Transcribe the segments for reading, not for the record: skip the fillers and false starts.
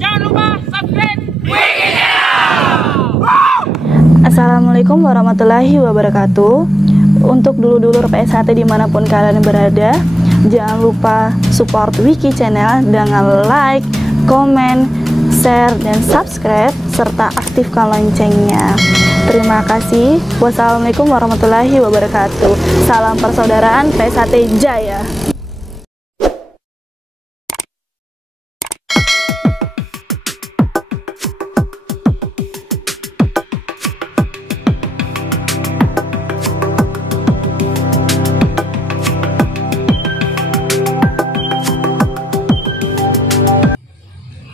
Jangan lupa subscribe Wiki Channel. Assalamualaikum warahmatullahi wabarakatuh. Untuk dulur-dulur PSHT dimanapun kalian berada, jangan lupa support Wiki Channel dengan like, komen, share, dan subscribe, serta aktifkan loncengnya. Terima kasih. Wassalamualaikum warahmatullahi wabarakatuh. Salam persaudaraan PSHT Jaya.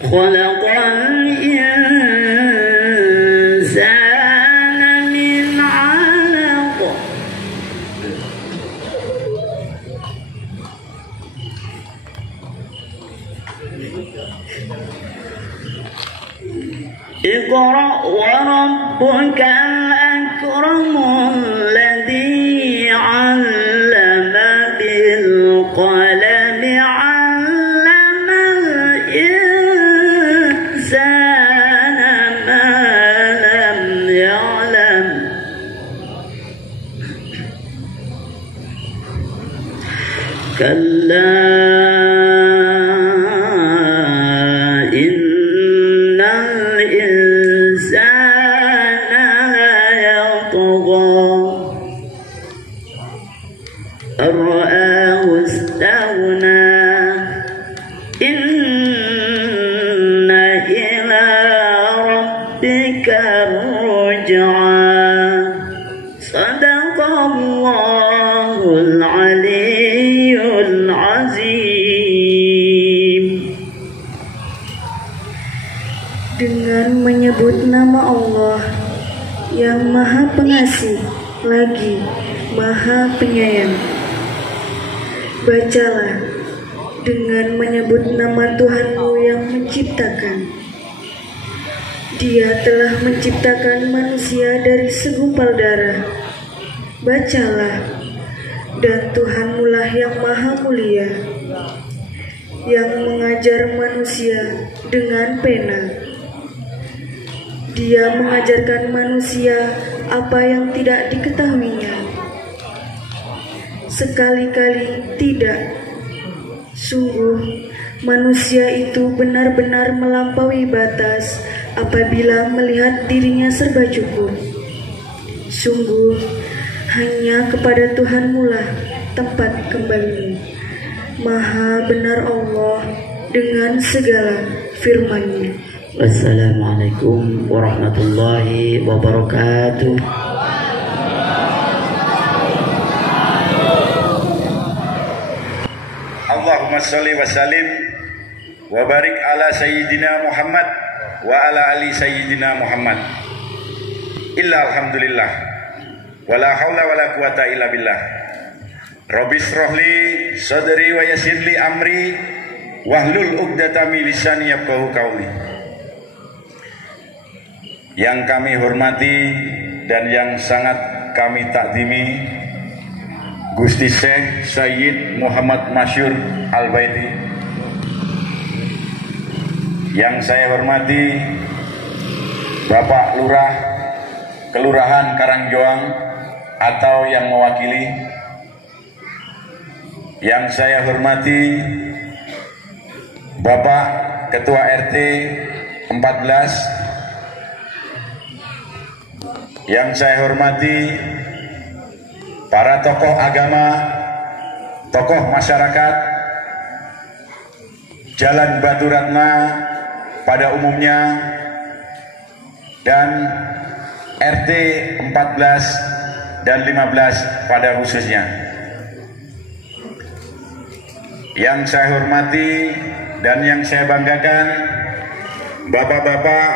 خلق الإنسان من علق اقرأ وربك الأكرم الذي علم بالقلم علم الإنسان ما لم يعلم كلا إن الإنسان ليطغى أن رآه استغنى إن إلى ربك الرجعى صدق الله العلي العظيم. Dengan menyebut nama Allah yang Maha Pengasih lagi Maha Penyayang. Bacalah dengan menyebut nama Tuhanmu yang menciptakan. Dia telah menciptakan manusia dari segumpal darah. Bacalah, dan Tuhanmu lah yang Maha Mulia, yang mengajar manusia dengan pena. Dia mengajarkan manusia apa yang tidak diketahuinya. Sekali-kali tidak. Sungguh, manusia itu benar-benar melampaui batas apabila melihat dirinya serba cukup. Sungguh, hanya kepada Tuhanmu lah tempat kembalimu. Maha benar Allah dengan segala firman-Nya. Wassalamualaikum warahmatullahi wabarakatuh. Allahumma sholli wa sallim wa barik ala sayyidina Muhammad wa ala ali sayyidina Muhammad. Illa alhamdulillah wala haula wala quwata illa billah. Rabbi shrahli sadri wa yassirli amri wahlul 'uqdatam min lisani yafqahu qawli. Yang kami hormati dan yang sangat kami takdimi Gusti Syekh Sayyid Muhammad Masyur Al-Baiti. Yang saya hormati Bapak Lurah Kelurahan Karangjoang atau yang mewakili. Yang saya hormati Bapak Ketua RT 14. Yang saya hormati para tokoh agama, tokoh masyarakat, Jalan Batu Ratna pada umumnya, dan RT 14 dan 15 pada khususnya. Yang saya hormati dan yang saya banggakan, bapak-bapak,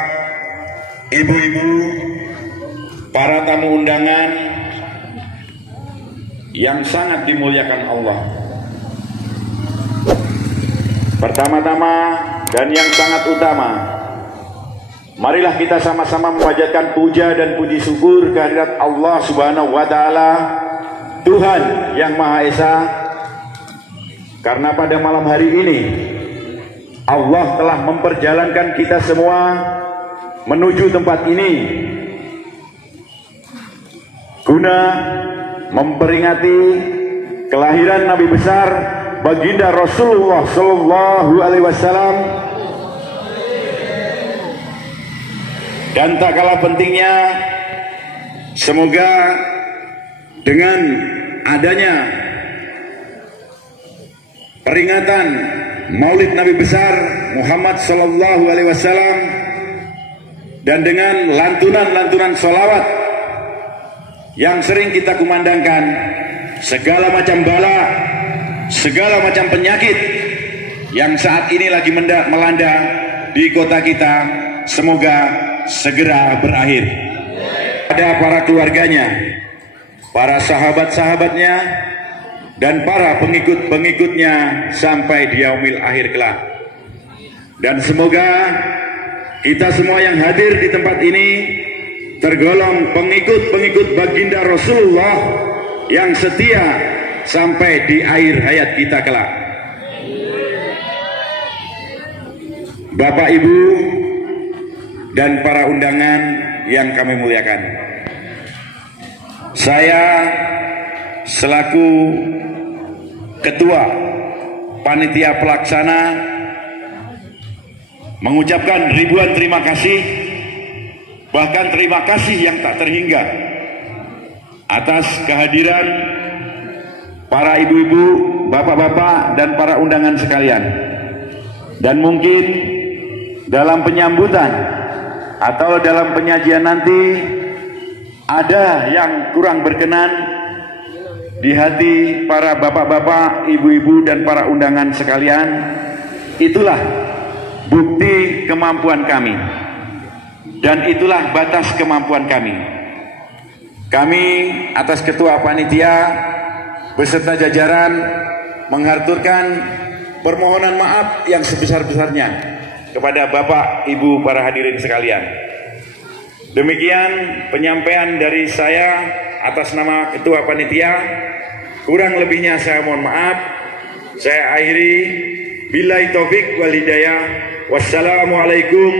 ibu-ibu, para tamu undangan yang sangat dimuliakan Allah. Pertama-tama dan yang sangat utama, marilah kita sama-sama memanjatkan puja dan puji syukur kehadirat Allah Subhanahu wa taala, Tuhan yang Maha Esa, karena pada malam hari ini Allah telah memperjalankan kita semua menuju tempat ini guna memperingati kelahiran Nabi besar baginda Rasulullah Sallallahu Alaihi Wasallam. Dan tak kalah pentingnya, semoga dengan adanya peringatan Maulid Nabi besar Muhammad Sallallahu Alaihi Wasallam dan dengan lantunan-lantunan sholawat yang sering kita kumandangkan, segala macam bala, segala macam penyakit yang saat ini lagi melanda di kota kita, semoga segera berakhir. Ada para keluarganya, para sahabat-sahabatnya, dan para pengikut-pengikutnya sampai di yaumil akhir kelak. Dan semoga kita semua yang hadir di tempat ini tergolong pengikut-pengikut baginda Rasulullah yang setia sampai di akhir hayat kita kelak. Bapak, Ibu, dan para undangan yang kami muliakan, saya selaku Ketua Panitia Pelaksana mengucapkan ribuan terima kasih, bahkan terima kasih yang tak terhingga atas kehadiran para ibu-ibu, bapak-bapak, dan para undangan sekalian. Dan mungkin dalam penyambutan atau dalam penyajian nanti ada yang kurang berkenan di hati para bapak-bapak, ibu-ibu, dan para undangan sekalian. Itulah bukti kemampuan kami, dan itulah batas kemampuan kami. Kami atas Ketua Panitia beserta jajaran menghaturkan permohonan maaf yang sebesar-besarnya kepada Bapak, Ibu, para hadirin sekalian. Demikian penyampaian dari saya atas nama Ketua Panitia. Kurang lebihnya saya mohon maaf. Saya akhiri, billahi taufik wal hidayah. Wassalamualaikum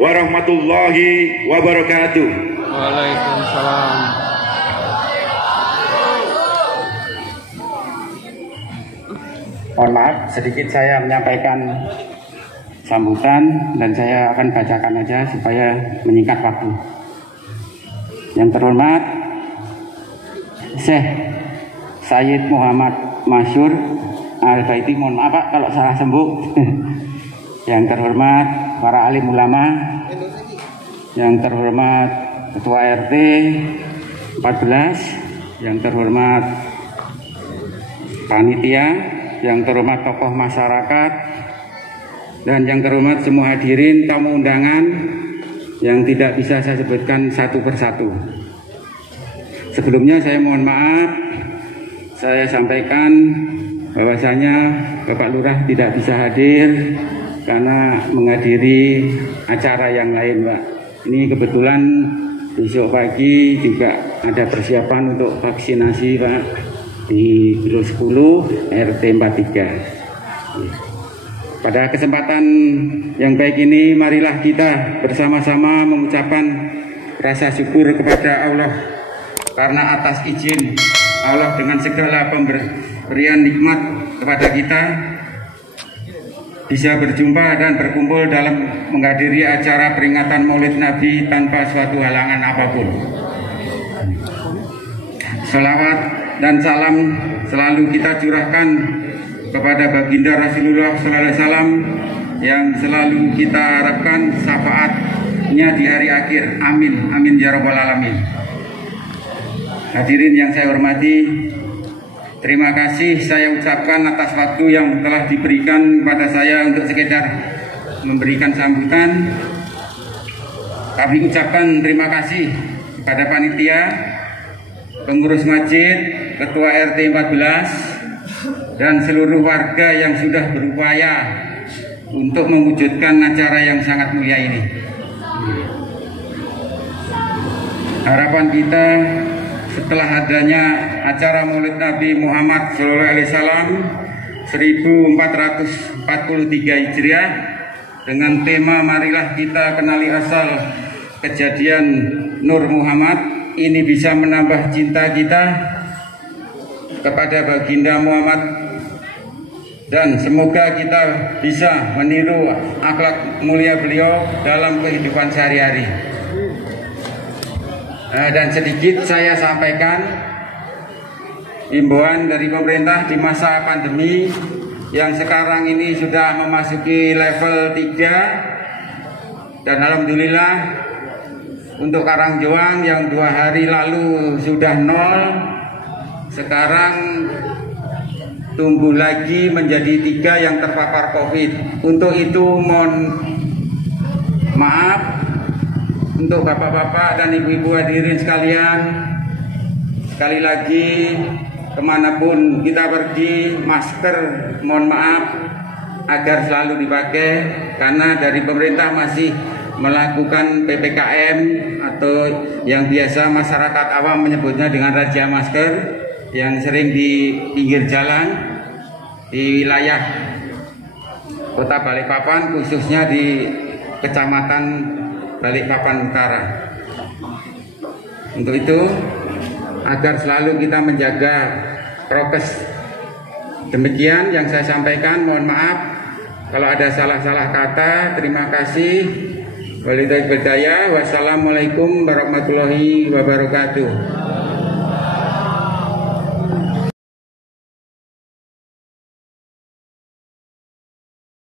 warahmatullahi wabarakatuh. Waalaikumsalam. Mohon maaf, sedikit saya menyampaikan sambutan dan saya akan bacakan aja supaya menyingkat waktu. Yang terhormat Syekh Sayyid Muhammad Masyur Al-Baiti, mohon maaf Pak kalau salah sembuk. Yang terhormat para alim ulama, yang terhormat Ketua RT 14, yang terhormat panitia, yang terhormat tokoh masyarakat, dan yang terhormat semua hadirin tamu undangan yang tidak bisa saya sebutkan satu persatu. Sebelumnya saya mohon maaf, saya sampaikan bahwasanya Bapak Lurah tidak bisa hadir karena menghadiri acara yang lain, Pak. Ini kebetulan besok pagi juga ada persiapan untuk vaksinasi, Pak, di Biro 10 RT 43. Pada kesempatan yang baik ini, marilah kita bersama-sama mengucapkan rasa syukur kepada Allah karena atas izin Allah dengan segala pemberian nikmat kepada kita bisa berjumpa dan berkumpul dalam menghadiri acara peringatan Maulid Nabi tanpa suatu halangan apapun. Salawat dan salam selalu kita curahkan kepada baginda Rasulullah SAW yang selalu kita harapkan syafaatnya di hari akhir. Amin, amin ya rabbal alamin. Hadirin yang saya hormati, terima kasih saya ucapkan atas waktu yang telah diberikan kepada saya untuk sekedar memberikan sambutan. Kami ucapkan terima kasih kepada panitia, pengurus masjid, ketua RT 14, dan seluruh warga yang sudah berupaya untuk mewujudkan acara yang sangat mulia ini. Harapan kita setelah adanya acara Maulid Nabi Muhammad SAW 1443 Hijriah dengan tema marilah kita kenali asal kejadian Nur Muhammad. Ini bisa menambah cinta kita kepada baginda Muhammad, dan semoga kita bisa meniru akhlak mulia beliau dalam kehidupan sehari-hari. Dan sedikit saya sampaikan himbauan dari pemerintah di masa pandemi yang sekarang ini sudah memasuki level 3, dan alhamdulillah untuk Karangjoang yang 2 hari lalu sudah 0, sekarang tumbuh lagi menjadi 3 yang terpapar COVID. Untuk itu mohon maaf untuk bapak-bapak dan ibu-ibu hadirin sekalian. Sekali lagi, kemanapun kita pergi, masker mohon maaf agar selalu dipakai, karena dari pemerintah masih melakukan PPKM atau yang biasa masyarakat awam menyebutnya dengan razia masker, yang sering di pinggir jalan di wilayah Kota Balikpapan, khususnya di Kecamatan Balikpapan Utara. Untuk itu, agar selalu kita menjaga prokes. Demikian yang saya sampaikan, mohon maaf kalau ada salah-salah kata. Terima kasih. Wassalamualaikum warahmatullahi wabarakatuh.